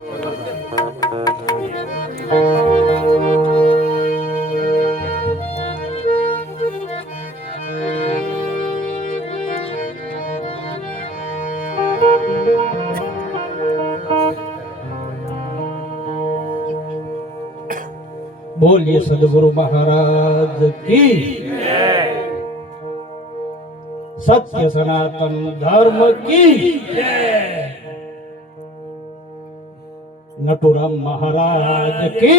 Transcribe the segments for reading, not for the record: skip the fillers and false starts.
बोलिए सदगुरु महाराज की सत्य सनातन धर्म की नटुराम महाराज की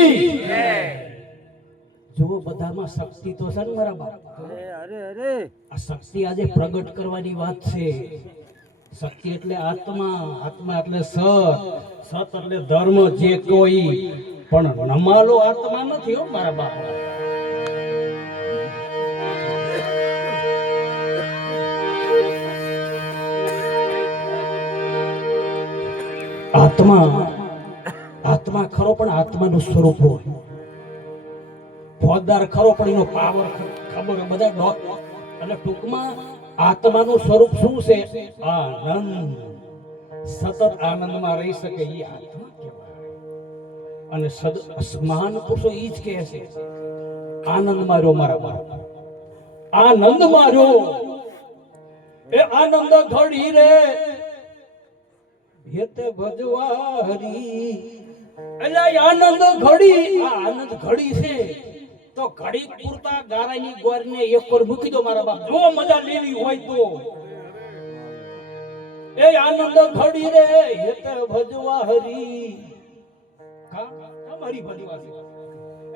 જો બધામાં શક્તિ તો છે ને મારા બાપ. અરે આ શક્તિ આજે પ્રગટ કરવાની વાત છે. શક્તિ એટલે આત્મા, આત્મા એટલે સત, સત એટલે ધર્મ. જે કોઈ પણ નમાલો આત્મા નથી હો મારા બાપ. આત્મા આત્મા ખરો પણ આત્માનું સ્વરૂપ હોય. ફોજદાર ખરો પણ એનો પાવર ખબર બધા એટલે ટૂંકમાં આત્માનું સ્વરૂપ શું છે? આનંદ. સતત આનંદમાં રહી શકે એ આત્મા કહેવાય. અને મહાન પુરુષો એ જ કહે છે આનંદ માર્યો મારા બાપ, આનંદ માર્યો. એ આનંદ ઘડી રે હેતે ભજવા હરી. એટલે આનંદ ઘડી, આ આનંદ ઘડી છે તો ઘડી પૂરતા ગારાની ગોરને એક પર મૂકી દો મારા બાપ. જો મજા લેવી હોય તો એ આનંદ ઘડી રે હેતે ભજવા હરી. હરી ભજવા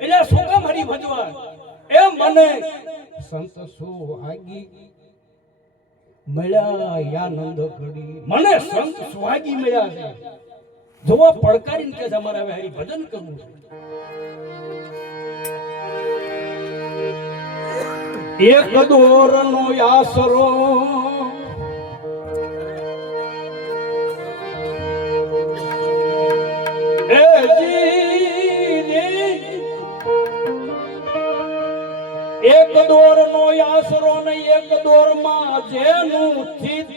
એટલે શું કામ હરી ભજવા? એ મને સંત સુહાગી મળ્યા. આનંદ ઘડી મને સંત સુહાગી મળ્યા છે. જોવા પડકારીને કે અમારે હવે હરી ભજન કરવું છે. એક દોરનો આસરો એ એક દોરનો આસરો ને એક દોરમાં જેનું ચિત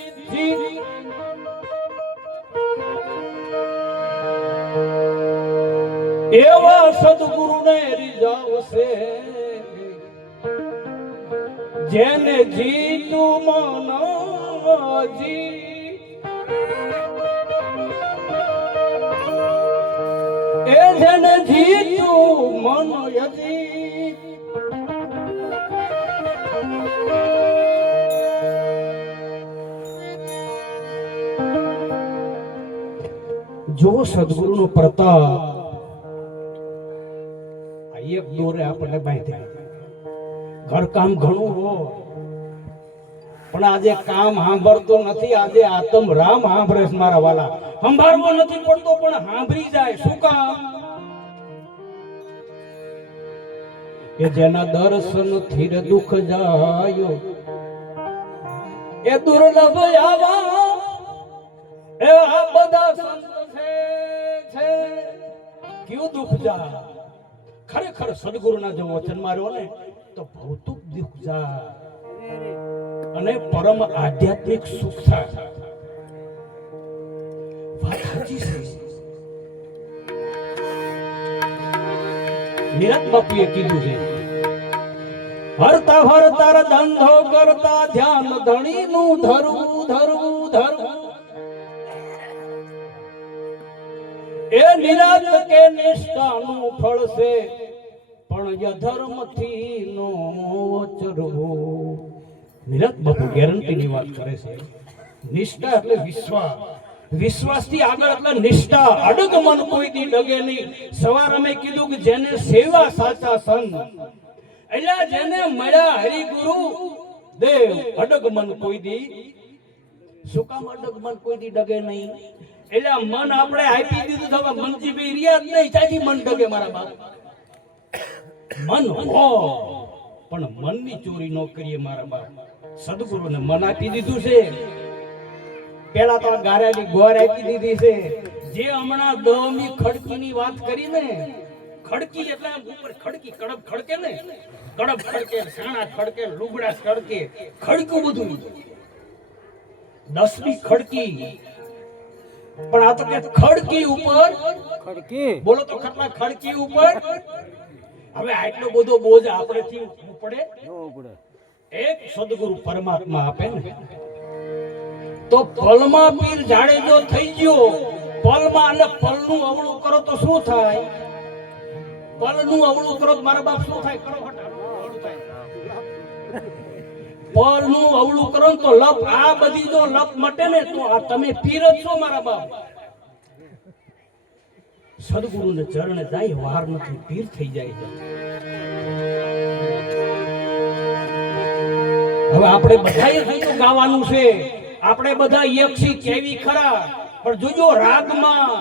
એવા સદગુરુને રીઝાવશે જેને જીતું મનજી. એ જેને જીતું મન યજી. જો સદગુરુનો પ્રતાપ એક દોરે આપણને બાંધે. ઘરકામ ઘણું હોય પણ આજે કામ સાંભળતો નથી. આજે આત્મ રામ સાંભળે છે મારા વાલા. સંભાળવો નથી પડતો પણ સાંભળી જાય. શું કામ? એ જેના દર્શન થી દુઃખ જાય એ દુર્લભ આવા એ આ બધા સંત છે ક્યું દુઃખ જાય. ખરેખર સદગુરુના જો વચન માર્યો ને તો ભૌતિક દુઃખ જાય અને પરમ આધ્યાત્મિક સુખ થાય. વાત સાચી છે. નિરત બાપુએ કીધું છે હરતા હરતા ધંધો કરતા ધ્યાન ધણીનું ધરવું ધરવું ધરવું. એ નિરાત કે નિષ્ઠાનું ફળ છે પણ યધર્મ થી નો ચરવું. નિરત બાપુ ગેરંટી ની વાત કરે છે. નિષ્ઠા એટલે વિશ્વાસ, વિશ્વાસ થી આગળ એટલે નિષ્ઠા. અડગ મન કોઈ દી ડગે નહીં. સવાર અમે કીધું કે જેને સેવા સાચા સંત એટલે જેને મળ્યા હરિગુરુ દેવ અડગ મન કોઈ દી. શું કામ અડગ મન કોઈ દી ડગે નહીં? એટલે મન આપણે આપી દીધું તો મનજી ભાઈ રિયાદ નહીં ચાથી મન ડગે મારા બાપ. મન હો પણ મનની ચોરી ન કરીએ મારા બાપ. સદગુરુને મન આપી દીધું છે. પેલા તો ગારાની ગોર આપી દીધી છે. જે હમણાં દહમી ખડકીની વાત કરી ને, ખડકી એટલે ઉપર ખડકી કડબ ખડકે ને, કડબ ખડકે, સાણા ખડકે, લુગડા ખડકે, ખડકું બધું. 10મી ખડકી પણ આ તો કે ખડકી ઉપર ખડકી બોલો તો ખટલા ખડકી ઉપર. હવે આટલો બધો બોજ આપણેથી પડે? એક સદગુરુ પરમાત્મા આપે ને તો પલમાં પીર જાડેજો થઈ ગયો. પલમાં અને પલનું અવળું કરો તો શું થાય? પલનું અવળું કરો તો મારા બાપ શું થાય? કરો પલનું અવળું કરો તો લપ, આ બધી જો લપ મટે ને તો આ તમે પીર જ છો મારા બાપ. સદગુરુને ચરણે જાય વાર નથી, પીર થઈ જાય છે. હવે આપણે બધાએ થઈને ગાવાનું છે. આપણે બધા યક્ષી કેવી ખરા, પણ જોજો રાગમાં,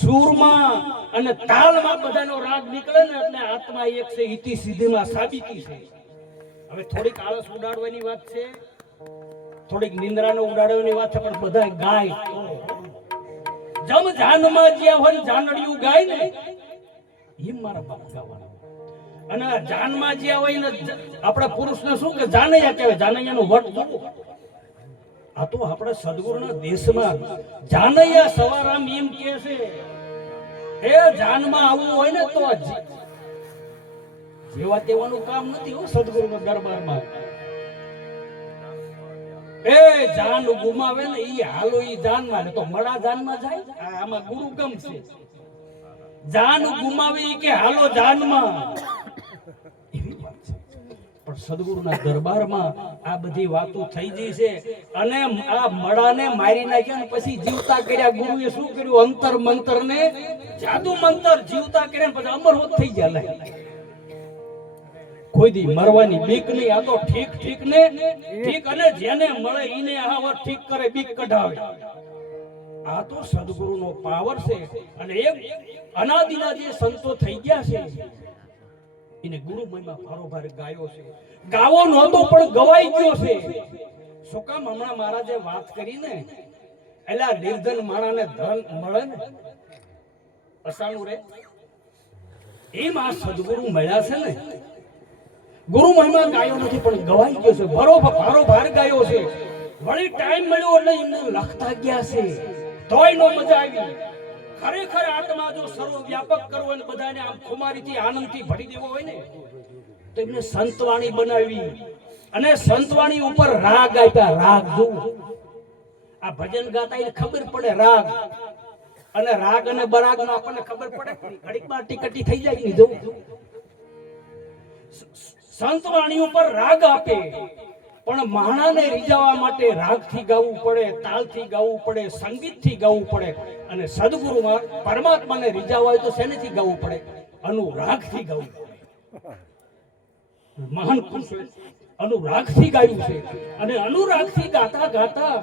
સૂરમાં અને તાલમાં બધાનો રાગ નીકળે ને એટલે આત્મા એક છે, ઇતિ સિદ્ધિમાં સાબિતી છે. હવે થોડીક આળસ ઉડાડવાની વાત છે, થોડીક નિંદ્રાનો ઉડાડવાની વાત છે, પણ બધા ગાય જમ જાનમાં જ્યાં હોય જાનડિયું ગાય ને એમ મારા બાપ ગાવાના. અને જાનમાં જ્યાં હોય ને આપણા પુરુષને શું કે જાનૈયા કહેવાય. જાનૈયાનો વટ જોવો. આ તો આપણા સદગુરુના દેશમાં જાનૈયા સવારામ એમ કહે છે, એ જાનમાં આવવું હોય ને તો જેવા તેવાનું કામ નથી હો સદગુરુના દરબારમાં. એ જાન ગુમાવે ને ઈ હાલો ઈ જાનમાં તો મડા જાનમાં જાય. આમાં ગુરુ ગમ છે. જાન ગુમાવે ઈ કે હાલો જાનમાં. એવી વાત છે. પણ સદગુરુના દરબારમાં આ બધી વાતો થઈ ગઈ છે. અને આ મડાને મારી નાખ્યા ને પછી જીવતા કર્યા. ગુરુએ શું કર્યું? અંતર મંતર ને જાદુ મંતર જીવતા કર્યા પછી અમર હોત થઈ ગયા. કોઈ દી મરવાની બીક નહીં. આ તો ઠીક ઠીક ને ઠીક, અને જેને મળે ઈને આવા ઠીક કરે, બીક કઢાવે. આ તો સદગુરુનો પાવર છે. અને એક અનાદિના જે સંતો થઈ ગયા છે એને ગુરુ મહિમા ભારોભાર ગાયો છે. ગાવો નહોતો પણ ગવાઈ ગયો છે. શું કામ? હમણાં મહારાજે વાત કરી ને, એલા નિર્ધન માણાને ધન મળે ને અસાનું રે, એમ આ સદગુરુ મળ્યા છે ને. ગુરુ મહિમા ગાયો નથી પણ ગવાઈ ગયો છે. ભારોભાર ગાયો છે. વળી ટાઈમ મળ્યો એટલે એમને લખતા ગયા છે. તોય નો મજા આવી. ખરેખર આત્મા જો સર્વ વ્યાપક કરવો ને બધાને આમ ખુમારીથી આનંદથી ભરી દેવો હોય ને તો એમને સંતવાણી બનાવી. અને સંતવાણી ઉપર રાગ આપ્યા. રાગ જો આ ભજન ગાતા એને ખબર પડે રાગ અને રાગ અને બરાગમાં આપણને ખબર પડે. ઘડીકમાં ટીકટી થઈ જાય ને. જો સંતવાણી ઉપર રાગ આપે, પણ માણાને રીઝાવવા માટે રાગથી ગાવું પડે, તાલથી ગાવું પડે, સંગીતથી ગાવું પડે. અને સદગુરુમાં પરમાત્માને રીઝાવવા હોય તો શેનેથી ગાવું પડે? અનુરાગથી ગાવું પડે. મહાન પુરુષોએ અનુરાગથી ગાયું છે. અને અનુરાગથી ગાતા ગાતા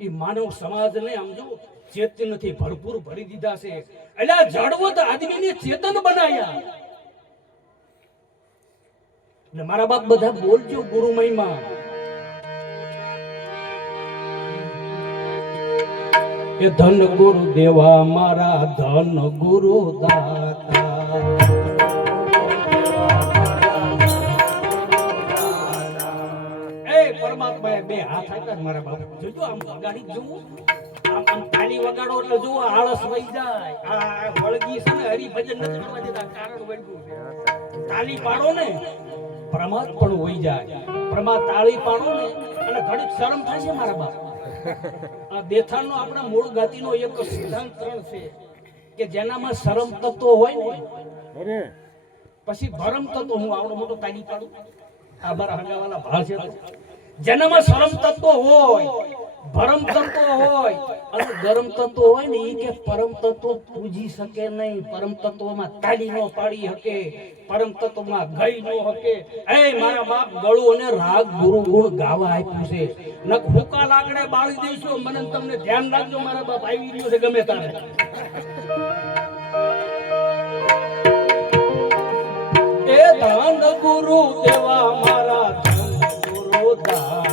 એ માનવ સમાજને આમ જો ચેતનથી ભરપૂર ભરી દીધા છે. એટલે જડવત આદમીને ચેતન બનાયા. ને મારા બાપ બધા બોલજો ગુરુ મહિમા. એ ધન ગુરુ દેવા મારા ધન ગુરુ દાતા. એ પરમાત્માએ બે હાથ આપ્યા મારા બાપ. જોજો આમ વગાડી જોવું, આમ તાલી વગાડો એટલે જોવો આળસ વહી જાય. આ વળગી છે ને હરિભજન નથી કરવા દેતા, કારણ વળગ્યું છે. તાલી પાડો ને પ્રમાદ પણ હોઈ જાય. પ્રમાદ તાળી પાડો ને અને ઘડીક શરમ થાય છે મારા બાપ. આ દેથાણનો આપણા મૂળ ગાતીનો એક સિદ્ધાંત ત્રણ છે કે જેનામાં શરમ તત્વ હોય ને પછી ભરમ તત્વ. હું આવડો મોટો તાળી પાડું, આ મારા હગાવાલા ભાળ છે. જેનામાં શરમ તત્વ હોય, ભરમ તત્વ હોય અને ગરમ તત્વ હોય ને એ કે પરમ તત્વ પૂજી શકે નહીં. પરમ તત્વમાં તાળી નો પાડી શકે, પરમ તત્વમાં ગઈ નો શકે. એ મારા બાપ ગળું અને રાગ ગુરુ ગુણ ગાવા આપ્યું છે. નક હુકા લાકડે બાળી દઈશું. મને તમને ધ્યાન રાખજો મારા બાપ આવી રહ્યો છે ગમે તારે. એ ધન ગુરુ દેવા મારા ધન ગુરુ દાતા.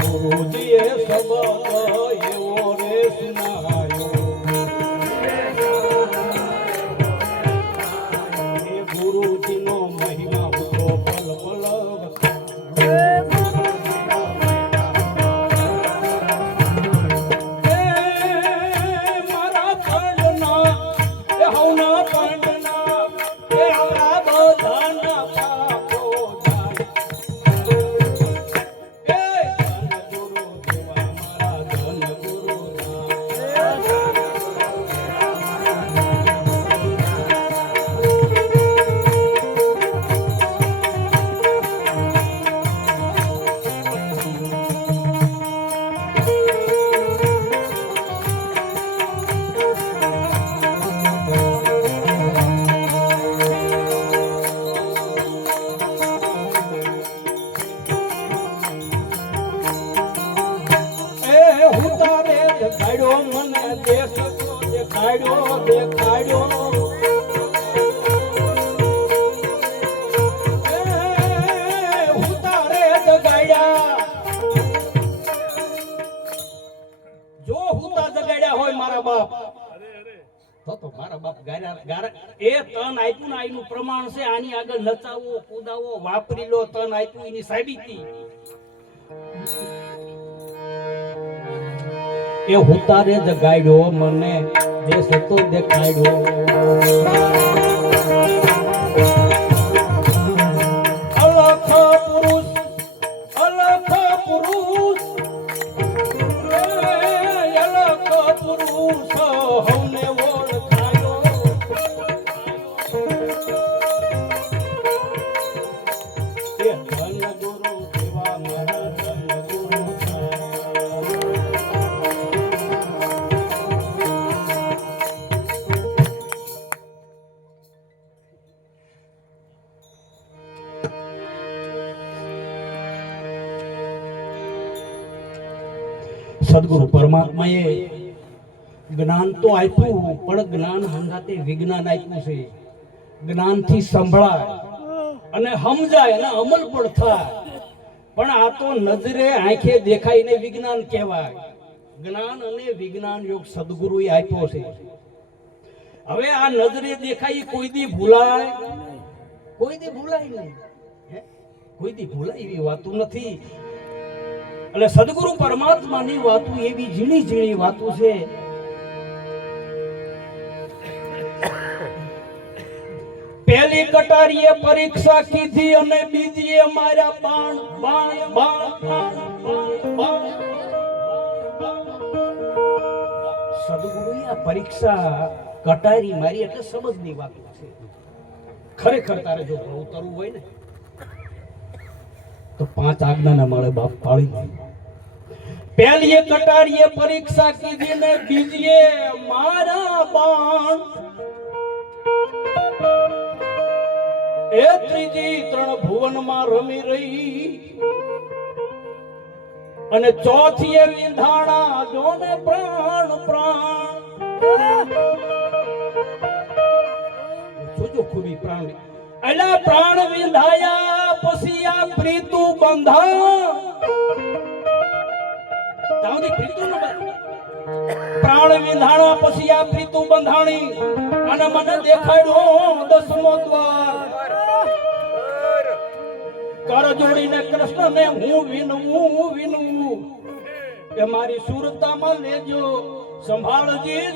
ગુરુજીએ શબ્દ એવો રે દેખાડ્યો ઉતારે જગાડ્યા જો હુતા જગાડ્યા હોય મારા બાપ તો મારા બાપ ગારા એ તન આપ્યું ને આનું પ્રમાણ છે આની આગળ નચાવો કૂદાવો વાપરી લો તન આપ્યું એની સાબિતી એ હુતારે જગાડ્યો મને દેશ તો દેખાડ્યો અલખ પુરુષ અલખ પુરુષ હવને ઓળખાયો એ ધન ગુરુ દેવા મારા ધન ગુરુ સદગુરુ પરમાત્માએ જ્ઞાન તો આપ્યું પણ જ્ઞાન હંગાતે વિજ્ઞાન આપ્યું છે જ્ઞાનથી સંભળાય અને સમજાય અને અમલ પણ થાય પણ આ તો નજરે આંખે દેખાઈને વિજ્ઞાન કહેવાય જ્ઞાન અને વિજ્ઞાન યોગ સદગુરુએ આપ્યો છે હવે આ નજરે દેખાય કોઈ દી ભૂલાય નહીં કોઈ દી ભૂલાય એવી વાતો નથી એટલે સદગુરુ પરમાત્માની વાતો એવી ઝીણી ઝીણી વાતો છે પહેલી કટારીએ પરીક્ષા કીધી અને બીજીએ મારા બાણ બાણ બાણ સદગુરુએ આ પરીક્ષા કટારી મારી એટલે સમજની વાત છે ખરેખર તારે જો ઉતરવું હોય ને તો 5 આજ્ઞાના મળે બાપ પાળી પહેલીએ કટારીએ પરીક્ષા કીધી ને બીજીએ મારા બાણ એ ત્રીજી 3 ભુવનમાં રમી રહી અને ચોથીએ વિંધાણા જોને પ્રાણ પ્રાણ જોજો ખૂબી પ્રાણ અલા પ્રાણ વિંધાયા પછી આ પ્રીતુ બંધા તાવદી પ્રીતુ ન પ્રાણ વિંધાણા પછી આ પ્રીતુ બંધાણી અને મને દેખાડ્યો 10મો દ્વાર કર જોડીને કૃષ્ણને હું વિનવું એ મારી સુરતામાં લેજો સંભાળજી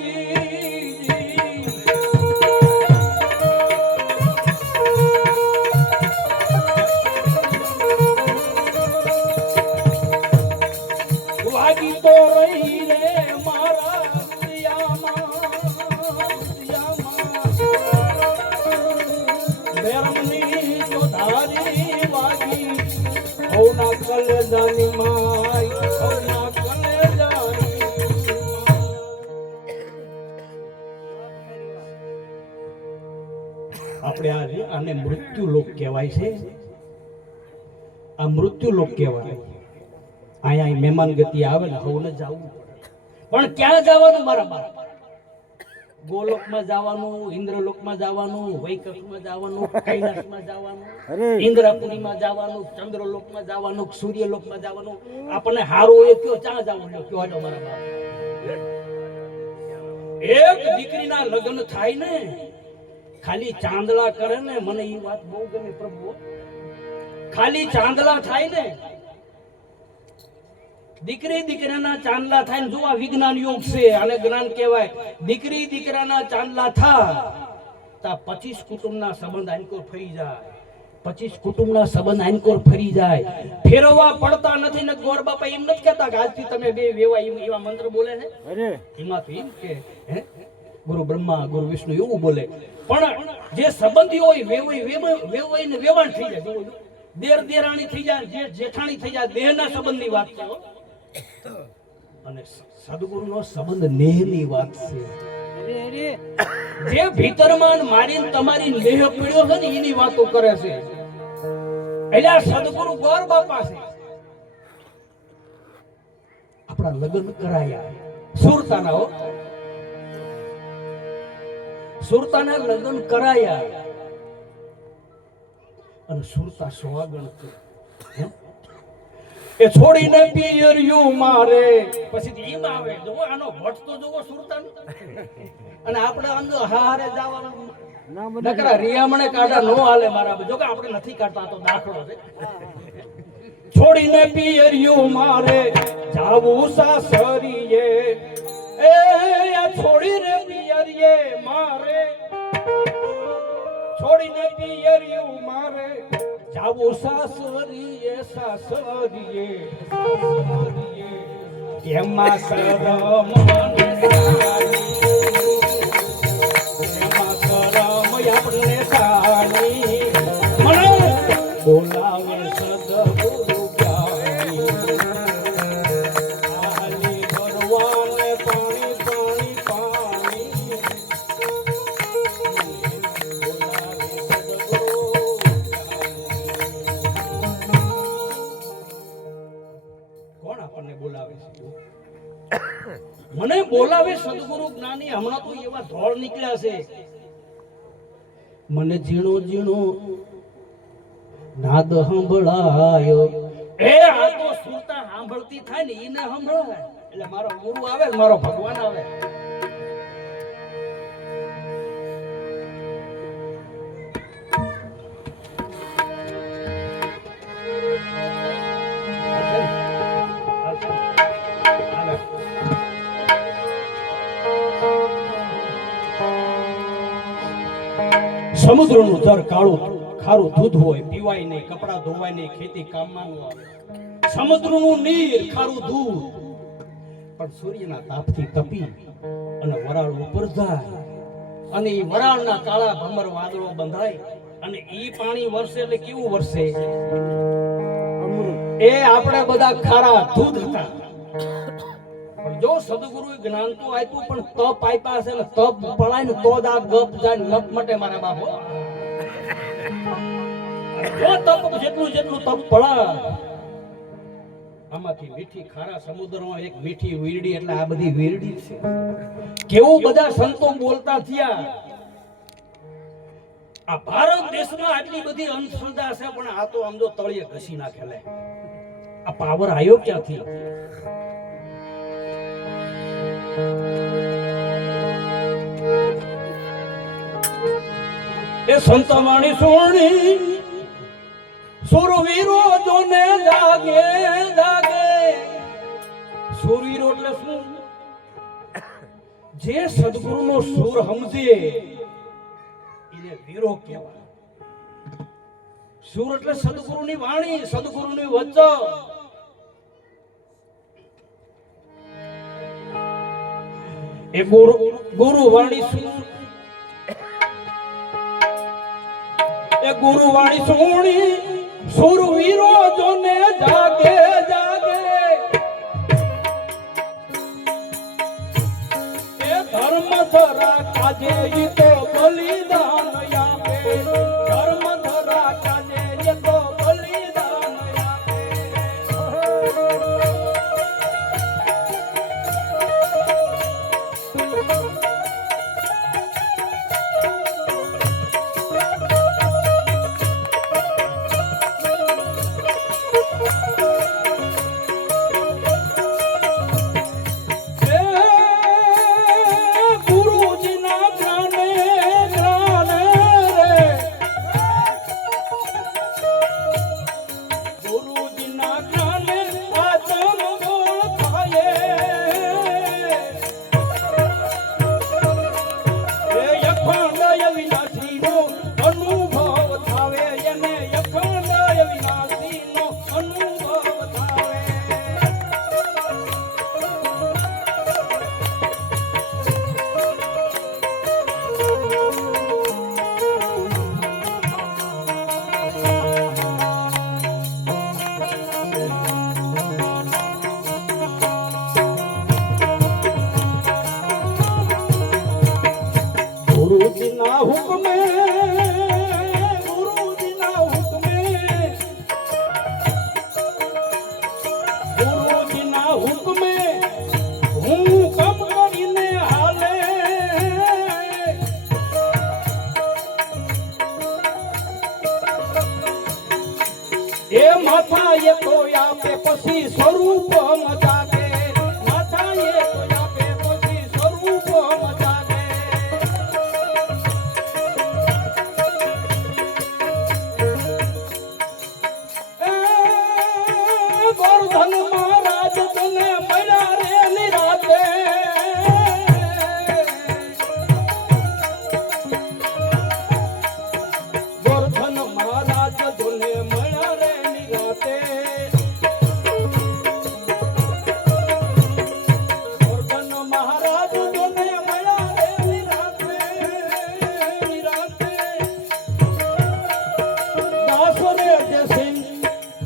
વાગી તો રહી રે મારા બેરમની તો ધારી વાગી હોના કલેજાની માય હોના કલેજાની આપણે આને મૃત્યુ લોક કહેવાય છે આ મૃત્યુ લોક કહેવાય અહીંયા મહેમાન ગતિ આવે ને હવે જવું પણ ક્યાં જવાનું બરાબર ગોલોકમાં જવાનું ઇન્દ્રલોકમાં જવાનું વૈકુંઠમાં જવાનું કૈલાસમાં જવાનું ઇન્દ્રપુરીમાં જવાનું ચંદ્રલોકમાં જવાનું સૂર્યલોકમાં જવાનું આપણને હારો એ કયો ક્યાં જવું કયો હાલો મારા બાપ એક દીકરીના લગ્ન થાય ને ખાલી ચાંદલા કરે ને મને એ વાત બહુ ગમે પ્રભુ ખાલી ચાંદલા થાય ને દીકરી દીકરાના ચાંદલા થાય જો આ વિજ્ઞાન યુગ છે આને જ્ઞાન કહેવાય દીકરી દીકરાના ચાંદલા થા તા 25 કુટુંબના સંબંધ આનકોર ફરી જાય 25 કુટુંબના સંબંધ આનકોર ફરી જાય ફેરવવા પડતા નથી ને ગોર બાપા એમ નથી કહેતા કે આજથી તમે બે વેવા એવા મંત્ર બોલે છે અરે એમાં તો એમ કે હે ગુરુ બ્રહ્મા ગુરુ વિષ્ણુ એવું બોલે પણ જે સંબંધી હોય વેવાઈ ને વેવાણ થઈ જાય દેર દેરાણી થઈ જાય જે જેઠાણી થઈ જાય દેહના સંબંધની વાત છે અને સદગુરુનો સંબંધ નેહની વાત છે જે ભીતરમાં મારીને તમારી લેહ પીડ્યો છે ને એની વાતો કરે છે એટલે સદગુરુ ગોર બાપા છે આપણા લગ્ન કરાયા સુરતાના હો સુરતાના લગ્ન કરાયા અને સુરતા સોહાગણ છે. એ છોડીને પિયરિયું મારે પછી ઈમ આવે જો આનો વટ તો જોવો સુરતાનો. અને આપણે અંદર હારે જવાનું નકરા રિયામણે કાઢા નો હાલે મારા જો કે આપણે નથી કાઢતા તો દાખલો છે. છોડીને પિયરિયું મારે જાવું સાસરીએ એ છોડીને પિયરિયે મારે છોડીને પિયરિયું મારે જાવું સાસરીએ સાસરીએ એમાં શરમ મને એમાં શરમ આપણે સાની મને બોલાવે સદગુરુ જ્ઞાની આલી ભરવાને પાણી પાણી પાણી બોલાવે સદગુરુ કોણ આપણને બોલાવે છે? મને બોલાવે સદગુરુ જ્ઞાની. હમણાં તો એવા ધોળ નીકળ્યા છે મને ઝીણો ઝીણો નાદ સંભળાયો. એ આ તો સુરતા સાંભળતી થાય ને એને સંભળાય એટલે મારો ગુરુ આવે ને મારો ભગવાન આવે. સમુદ્રનું જળ કાળું ખારું દૂધ હોય, પીવાય નહીં, કપડા ધોવાય નહીં, ખેતી કામમાં ન આવે. સમુદ્રનું નીર ખારું દૂધ પણ સૂર્યના તાપથી તપી અને વરાળ ઉપર જાય અને એ વરાળના કાળા ભમર વાદળો બંધાય અને ઈ પાણી વરસે એટલે કેવું વરસે? એ આપણે બધા ખારા દૂધ હતા. પણ જો સદગુરુએ જ્ઞાન તો આપ્યું પણ તપ આપ્યા છે ને તપ પડાય ને તો જ આ ગપ જાય નપ મટે મારા બાપો. જો તપ જેટલું જેટલું તપ પડા આમાંથી મીઠી ખારા સમુદ્રમાં એક મીઠી વીરડી એટલે આ બધી વીરડી છે. કેવું બધા સંતો બોલતા થયા. આ ભારત દેશમાં આટલી બધી અંધશ્રદ્ધા છે પણ આ તો આમ જો તળિયે ઘસી નાખેલે. આ પાવર આવ્યો ક્યાંથી? એ સંતવાણી સોણી સુરવીરો જોને જાગે જાગે. સુરવીરો એટલે શું? જે સદગુરુનો સુર સમજે એને વીરો કહેવાય. સુર એટલે સદગુરુની વાણી, સદગુરુની વચન. એ ગુરુ વાણી સુર એ ગુરુ વાણી સોણી સુરવીરો જોને જાગે જાગે. એ ધર્મ ધરા કાજે ઈ તો બલિદાન આપે. ધર્મ ધરા કાજે ઈ તો બલિદાન આપે. ગુરુજીના હુકમે ગુરુજીના હુકમે ગુરુજીના હુકમે હું કમ કરીને હાલે. થાય તો આપે પછી સ્વરૂપ મજાગે ના થાય તો આપે પછી સ્વરૂપ મજાગે ગોરધન મહારાજ તને મળ્યા રે નિરાતે ગોરધન મહારાજ તને મળ્યા રે નિરાતે ગોરધન મહારાજ તને મળ્યા રે નિરાતે નિરાતે દાસોને જે સિંહ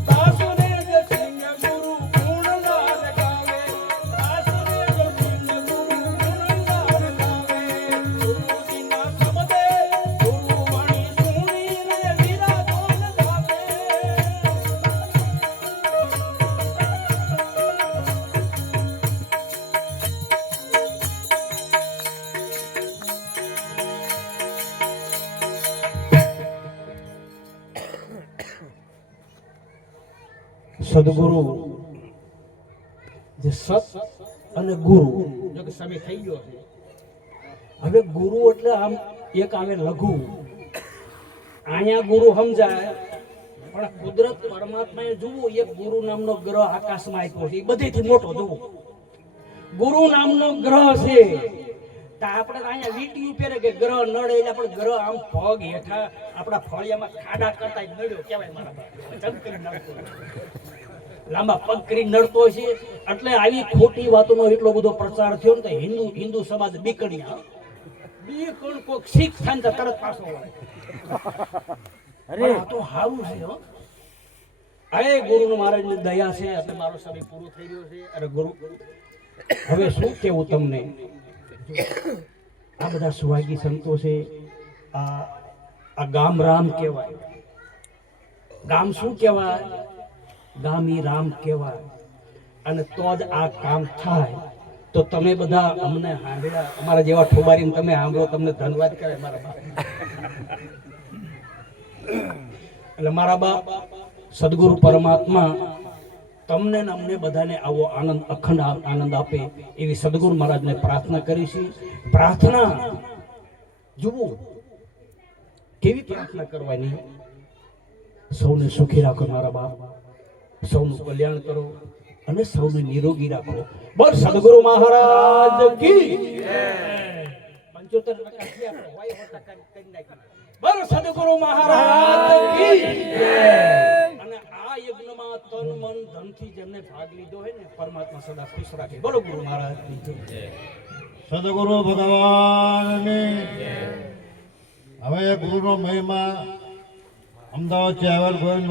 દાસોને જે સિંહ ગુરુ ગુણગાન ગાવે દાસોને જે સિંહ ગુરુ ગુણગાન ગાવે ગુરુજીના શબ્દે ગુરુ વાણી સુણીને વિરાજોન ગાવે સદગુરુ જે સત અને ગુરુ જો કે સમય થઈ ગયો છે હવે ગુરુ એટલે આમ એક આવે લઘુ અહીંયા ગુરુ સમજાય પણ કુદરત પરમાત્માએ જુઓ એક ગુરુ નામનો ગ્રહ આકાશમાં આપ્યો છે એ બધેથી મોટો જુઓ ગુરુ નામનો ગ્રહ છે તો આપણે તો અહીંયા વીટી ઉપેરે કે ગ્રહ નડે એટલે આપણે ગ્રહ આમ પગ હેઠા આપણા ફળિયામાં ખાડા કરતા જ નડ્યો કહેવાય મારા બાપ ચમકી નડતો લાંબા પગ કરી નડતો છે એટલે આવી ખોટી વાતોનો એટલો બધો પ્રચાર થયો ને તો હિન્દુ સમાજ બીકણ્યા બીકણ કોક શીખ થાય તો તરત પાછો વળે અરે આ તો હારું છે હો અરે ગુરુ મહારાજની દયા છે એટલે મારો સમય પૂરો થઈ ગયો છે અરે ગુરુ હવે શું કેવું તમને આ બધા સુવાગી સંતો છે આ ગામ રામ કહેવાય ગામ શું કહેવાય ગામી રામ કહેવાય અને તો જ આ કામ થાય તો તમે બધા અમને સાંભળ્યા અમારા જેવા ઠોબારીને તમે સાંભળો તમને ધન્યવાદ કરે મારા બાપ એટલે મારા બાપ સદગુરુ પરમાત્મા તમને ને અમને બધાને આવો આનંદ અખંડ આનંદ આપે એવી સદગુરુ મહારાજને પ્રાર્થના કરી છે પ્રાર્થના જુઓ કેવી પ્રાર્થના કરવાની સૌને સુખી રાખો મારા બાપ સૌનું કલ્યાણ કરો અને સૌને નિરોગી રાખો બોલ સદગુરુ મહારાજ કી જય 75% બોલ સદગુરુ મહારાજ કી જય અને આ યજ્ઞમાં તન મન ધનથી જેમને ભાગ લીધો હોય ને પરમાત્મા સદા ખુશ રાખે બોલો ગુરુ મહારાજ કી જય સદગુરુ ભગવાનની જય હવે ગુરુનો મહિમા અમદાવાદ થી આવેલ ગોવિંદ